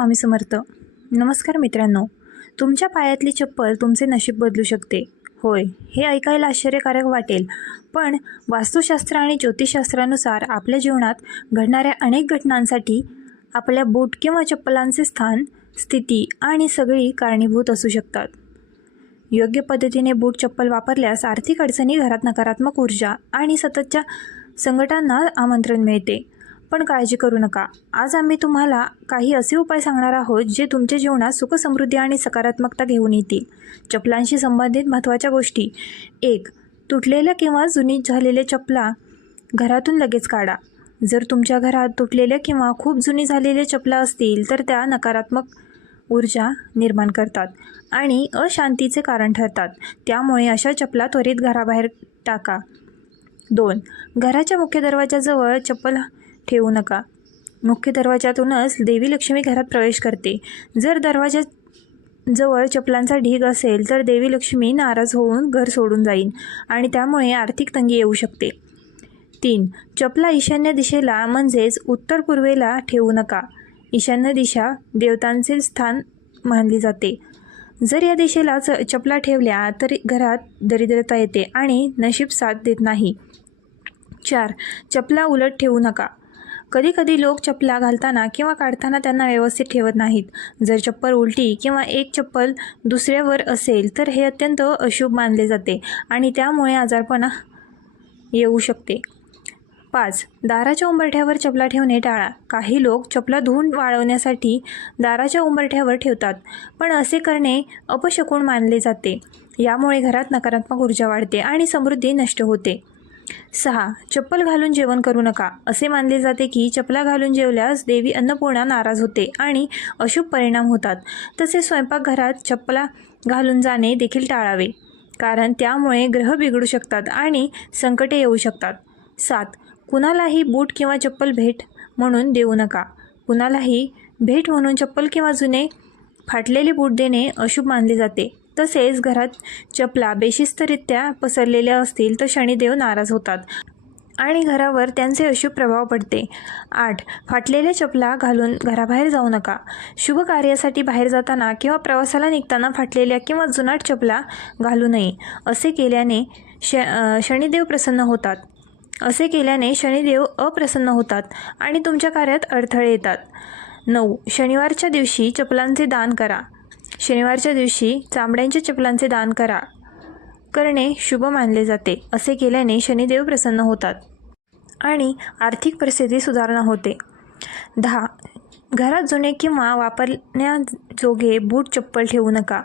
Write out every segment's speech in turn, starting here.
स्वामी समर्थ. नमस्कार मित्रांनो. तुमच्या पायातली चप्पल तुमचे नशीब बदलू शकते. होय हे ऐकायला आश्चर्यकारक वाटेल. पण वास्तुशास्त्र आणि ज्योतिषशास्त्रानुसार आपल्या जीवनात घडणाऱ्या अनेक घटनांसाठी आपल्या बूट किंवा चप्पलांचे स्थान स्थिती आणि सगळी कारणीभूत असू शकतात. योग्य पद्धतीने बूट चप्पल वापरल्यास आर्थिक अडचणी घरात नकारात्मक ऊर्जा आणि सततच्या संकटांना आमंत्रण मिळते. पण काळजी करू नका. आज आम्ही तुम्हाला काही असे उपाय सांगणार आहोत जे तुमच्या जीवनात सुख समृद्धी आणि सकारात्मकता घेऊन येतील. चपलांशी संबंधित महत्त्वाच्या गोष्टी. एक तुटलेल्या किंवा जुनी झालेल्या चपला घरातून लगेच काढा. जर तुमच्या घरात तुटलेल्या किंवा खूप जुनी झालेल्या चपला असतील तर त्या नकारात्मक ऊर्जा निर्माण करतात आणि अशांतीचे कारण ठरतात. त्यामुळे अशा चपला त्वरित घराबाहेर टाका. दोन घराच्या मुख्य दरवाजाजवळ चप्पल ठेवू नका. मुख्य दरवाजातूनच देवी लक्ष्मी घरात प्रवेश करते. जर दरवाजा जवळ चपलांचा ढीग असेल तर देवी लक्ष्मी नाराज होऊन घर सोडून जाईल आणि त्यामुळे आर्थिक तंगी येऊ शकते. तीन चपला ईशान्य दिशेला म्हणजेच उत्तर पूर्वेला ठेवू नका. ईशान्य दिशा देवतांचे स्थान मानली जाते. जर या दिशेला च चपला ठेवल्या तर घरात दरिद्रता येते आणि नशीब साथ देत नाही. चार चपला उलट ठेवू नका. कधीकधी लोक चपला घालताना किंवा काढताना त्यांना व्यवस्थित ठेवत नाहीत. जर चप्पल उलटी किंवा एक चप्पल दुसऱ्यावर असेल तर हे अत्यंत अशुभ मानले जाते आणि त्यामुळे आजारपणा येऊ शकते. पाच. दाराच्या उंबरठ्यावर चपला ठेवणे टाळा. काही लोक चपला धुवून वाळवण्यासाठी दाराच्या उंबरठ्यावर ठेवतात पण असे करणे अपशकून मानले जाते. यामुळे घरात नकारात्मक ऊर्जा वाढते आणि समृद्धी नष्ट होते. सहा चप्पल घालून जेवण करू नका. असे मानले जाते की चपला घालून जेवल्यास देवी अन्नपूर्णा नाराज होते आणि अशुभ परिणाम होतात. तसे स्वयंपाकघरात चप्पला घालून जाणे देखील टाळावे कारण त्यामुळे ग्रह बिघडू शकतात आणि संकटे येऊ शकतात. सात कुणालाही बूट किंवा चप्पल भेट म्हणून देऊ नका. कुणालाही भेट म्हणून चप्पल किंवा जुने फाटलेले बूट देणे अशुभ मानले जाते. तसेच घरात चपला बेशिस्तरित्या पसरलेल्या असतील तर शनिदेव नाराज होतात आणि घरावर त्यांचे अशुभ प्रभाव पडते. आठ फाटलेल्या चपला घालून घराबाहेर जाऊ नका. शुभ कार्यासाठी बाहेर जाताना किंवा प्रवासाला निघताना फाटलेल्या किंवा जुनाट चपला घालू नये. असे केल्याने श शनिदेव प्रसन्न होतात. असे केल्याने शनिदेव अप्रसन्न होतात आणि तुमच्या कार्यात अडथळे येतात. नऊ शनिवारच्या दिवशी चपलांचे दान करा. शनिवारच्या दिवशी चामड्यांच्या चपलांचे दान करा. करणे शुभ मानले जाते असे केल्याने शनिदेव प्रसन्न होतात आणि आर्थिक परिस्थिती सुधारणा होते. दहा. घरात जुने किंवा वापरण्याजोगे बूट चप्पल ठेवू नका.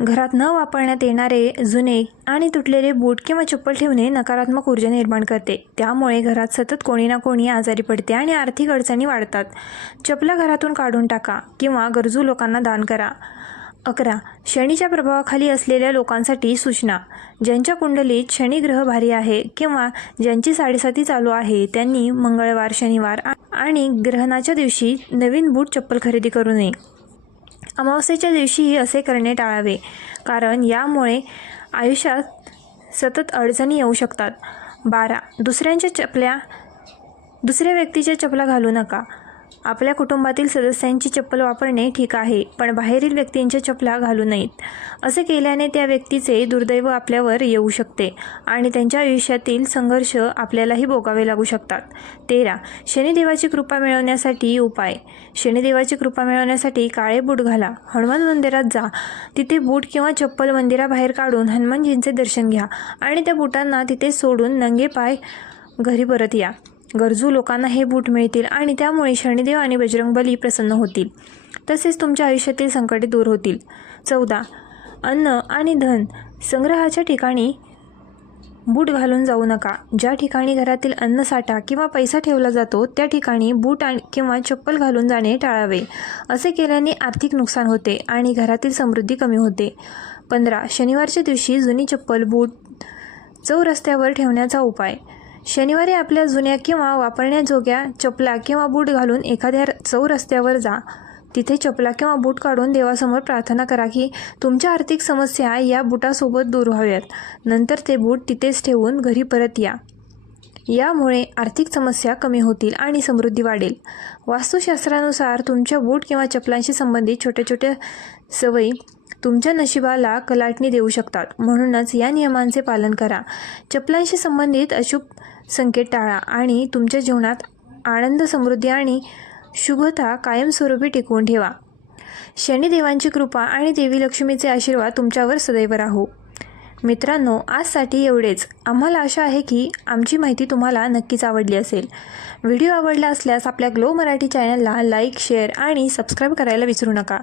घरात न वापरण्यात येणारे जुने आणि तुटलेले बूट किंवा चप्पल ठेवणे नकारात्मक ऊर्जा निर्माण करते. त्यामुळे घरात सतत कोणी ना कोणी आजारी पडते आणि आर्थिक अडचणी वाढतात. चपला घरातून काढून टाका किंवा गरजू लोकांना दान करा. अकरा. शनीच्या प्रभावाखाली असलेल्या लोकांसाठी सूचना. ज्यांच्या कुंडलीत शनिग्रह भारी आहे किंवा ज्यांची साडेसाती चालू आहे त्यांनी मंगळवार शनिवार आणि ग्रहणाच्या दिवशी नवीन बूट चप्पल खरेदी करू नये. अमावस्येच्या दिवशीही असे करणे टाळावे कारण यामुळे आयुष्यात सतत अडचणी येऊ शकतात. बारा. दुसऱ्यांच्या चपल्या दुसऱ्या व्यक्तीच्या चपला घालू नका. आपल्या कुटुंबातील सदस्यांची चप्पल वापरणे ठीक आहे पण बाहेरील व्यक्तींच्या चपला घालू नयेत. असे केल्याने त्या व्यक्तीचे दुर्दैव आपल्यावर येऊ शकते आणि त्यांच्या आयुष्यातील संघर्ष आपल्यालाही भोगावे लागू शकतात. तेरा. शनिदेवाची कृपा मिळवण्यासाठी उपाय. शनिदेवाची कृपा मिळवण्यासाठी काळे बूट घाला. हनुमान मंदिरात जा. तिथे बूट किंवा चप्पल मंदिराबाहेर काढून हनुमानजींचे दर्शन घ्या आणि त्या बुटांना तिथे सोडून नंगे पाय घरी परत या. गरजू लोकांना हे बूट मिळतील आणि त्यामुळे शनिदेव आणि बजरंगबली प्रसन्न होतील. तसेच तुमच्या आयुष्यातील संकटे दूर होतील. चौदा. अन्न आणि धन संग्रहाच्या ठिकाणी बूट घालून जाऊ नका. ज्या ठिकाणी घरातील अन्नसाठा किंवा पैसा ठेवला जातो त्या ठिकाणी बूट आणि किंवा चप्पल घालून जाणे टाळावे. असे केल्याने आर्थिक नुकसान होते आणि घरातील समृद्धी कमी होते. पंधरा. शनिवारच्या दिवशी जुनी चप्पल बूट चौरस्त्यावर ठेवण्याचा उपाय. शनिवारी आपल्या जुन्या किंवा वापरण्याजोग्या चपला किंवा बूट घालून एखाद्या चौरस्त्यावर जा. तिथे चपला किंवा बूट काढून देवासमोर प्रार्थना करा की तुमच्या आर्थिक समस्या या बुटासोबत दूर व्हाव्यात. नंतर ते बूट तिथेच ठेवून घरी परत या. यामुळे आर्थिक समस्या कमी होतील आणि समृद्धी वाढेल. वास्तुशास्त्रानुसार तुमच्या बूट किंवा चपलांशी संबंधित छोट्या छोट्या सवयी तुमच्या नशिबाला कलाटणी देऊ शकतात. म्हणूनच या नियमांचे पालन करा. चपलांशी संबंधित अशुभ संकेत टाळा आणि तुमच्या जीवनात आनंद समृद्धी आणि शुभता कायमस्वरूपी टिकवून ठेवा. शनिदेवांची कृपा आणि देवी लक्ष्मीचे आशीर्वाद तुमच्यावर सदैव राहो. मित्रांनो आजसाठी एवढेच. आम्हाला आशा आहे की आमची माहिती तुम्हाला नक्कीच आवडली असेल. व्हिडिओ आवडला असल्यास आपल्या ग्लो मराठी चॅनलला लाईक शेअर आणि सबस्क्राईब करायला विसरू नका.